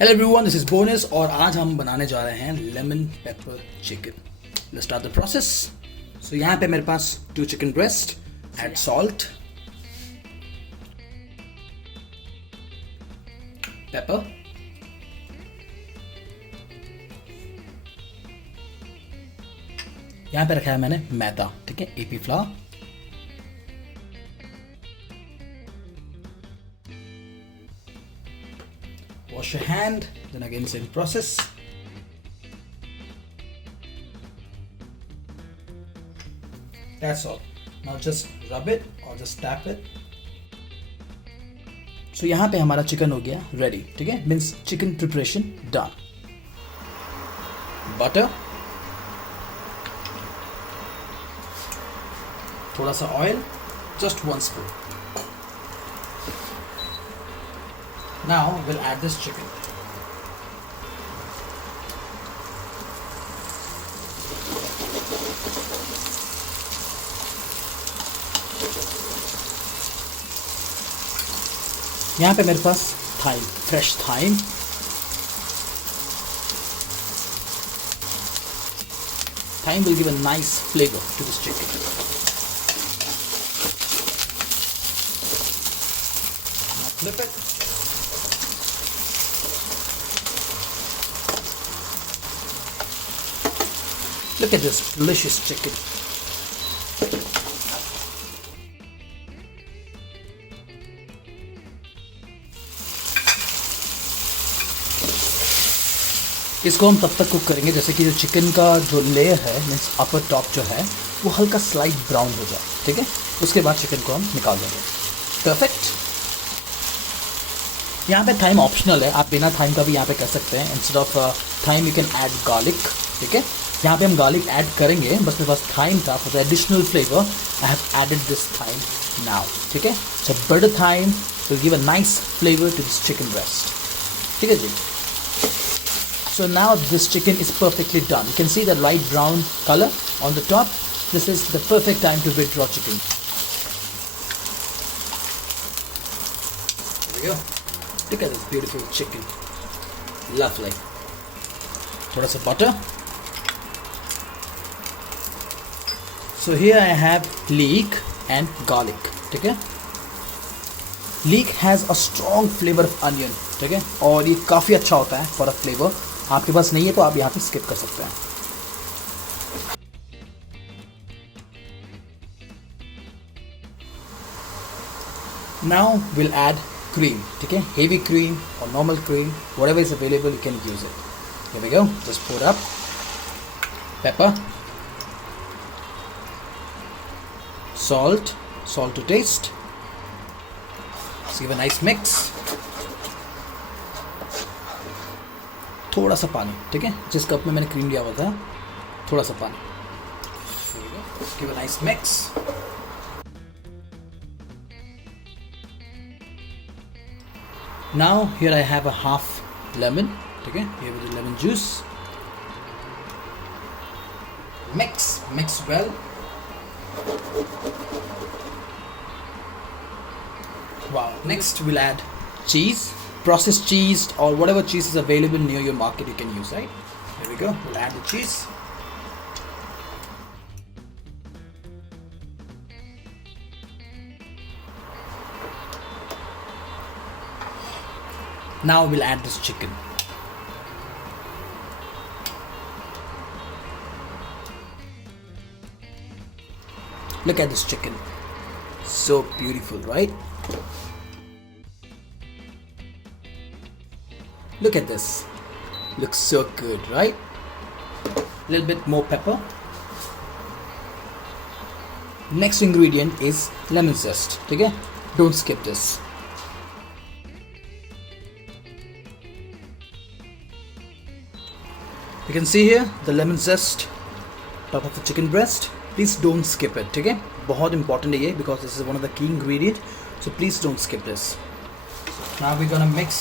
Hello everyone, this is bonus और आज हम बनाने जा रहे हैं lemon pepper chicken. Let's start the process. So यहाँ पे मेरे पास 2 chicken breast, add salt, pepper, यहाँ पे रखा है मैंने मैदा, ठीक है, AP flour, wash your hand, then again same process. That's all. Now just rub it or just tap it. So यहाँ पे हमारा चिकन हो गया रेडी, ठीक है, means chicken preparation done. Butter, थोड़ा सा oil, just 1 spoon. Now we'll add this chicken. यहाँ पे मेरे पास thyme, fresh thyme, thyme will give a nice flavor to this chicken. Now flip it. Look at this delicious chicken. इसको हम तब तक कुक करेंगे जैसे कि जो चिकन का जो लेयर है मीन्स अपर टॉप जो है वो हल्का स्लाइट ब्राउन हो जाए, ठीक है। उसके बाद चिकन को हम निकाल देंगे। परफेक्ट। यहाँ पे थाइम ऑप्शनल है, आप बिना थाइम का भी यहाँ पे कर सकते हैं। Instead of thyme you can add garlic, ठीक है। यहाँ पे हम गार्लिक ऐड करेंगे, बस मेरे पास थाइम था for the additional flavour I have added this thyme now, ठीक है। So butter thyme will give a nice flavour to this chicken breast, ठीक है जी। So now this chicken is perfectly done. You can see the light brown colour on the top. This is the perfect time to withdraw chicken. There we go. Look at this beautiful chicken. Lovely. थोड़ा सा butter. So here I have leek and garlic, ठीक है। Leek has a strong flavor of onion, ठीक है, और ये काफ़ी अच्छा होता है फॉर अ फ्लेवर। आपके पास नहीं है तो आप यहाँ पे स्किप कर सकते हैं। Now we'll add cream, ठीक है, heavy cream or normal cream, whatever is available you can use it. Here we go. Just pour up. Pepper. Salt to taste. Let's give a nice mix. थोड़ा सा पानी, ठीक है, जिस cup में मैंने क्रीम लिया हुआ था थोड़ा सा पानी। Let's give a nice mix. Now here I have a half lemon, ठीक है, here with the lemon juice. Mix well. Wow. Next we'll add cheese, processed cheese or whatever cheese is available near your market you can use, right? Here we go. We'll add the cheese. Now we'll add this chicken. Look at this chicken. So beautiful, right? Look at this. Looks so good, right? A little bit more pepper. Next ingredient is lemon zest, ठीक है? Don't skip this. You can see here the lemon zest top of the chicken breast. Please don't skip it, ठीक है, बहुत important है ये because this is one of the key ingredient, so please don't skip this. Now we're gonna mix.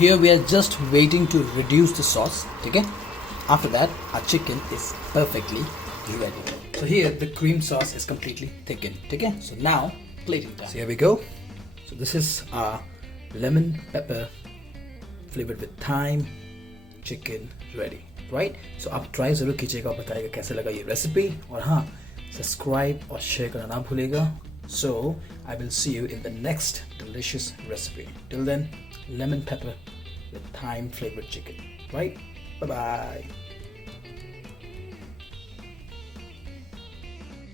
Here we are just waiting to reduce the sauce, ठीक है। After that our chicken is perfectly ready. So here the cream sauce is completely thickened. Okay, so now plating time. So here we go. So this is our lemon pepper flavored with thyme chicken ready, right? So आप try जरूर कीजिएगा, बताइएगा कैसे लगा ये recipe, और हाँ subscribe और शेयर करना ना भूलिएगा. So I will see you in the next delicious recipe. Till then, lemon pepper with thyme flavored chicken, right? Bye bye.